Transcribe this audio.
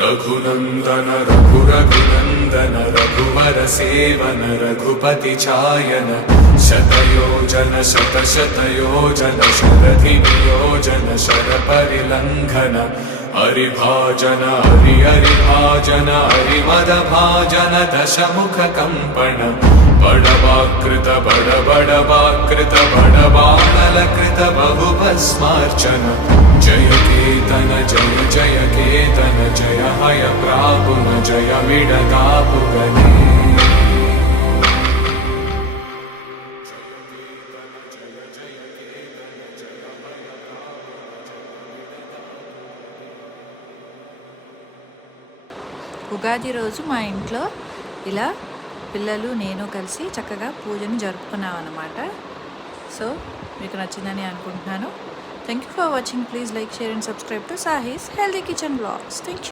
रघुनंदन रघुरघुनंदन रघुवर seven Raghupati चायन शतयोजन शतशतयोजन शरधि नियोजन शरपरिलंघन हरिभाजन हरिभाजन हरिमदभाजन दशमुख कंपन बड़वाकृत बड़बड़वाकृत बड़बाणलकृत बहुभस्मार्चन जय केतन जय केतन जय हय प्रापुन जय विडदापुगने ఉగాది రోజు మా ఇంట్లో ఇలా పిల్లలు నేను కలిసి చక్కగా పూజను జరుపుకున్నాం అన్నమాట. సో మీకు నచ్చిందని అనుకుంటున్నాను. Thank you for watching. Please like, share and subscribe to Sahi's healthy kitchen blogs. Thank you.